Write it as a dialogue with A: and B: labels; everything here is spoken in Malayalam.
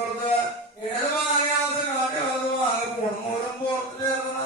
A: ഇപ്പുറത്ത് ഇടതുമാകാതെ കളഞ്ഞ വലതുമാകെ പോണം ഓരോ പുറത്ത് ചേർന്ന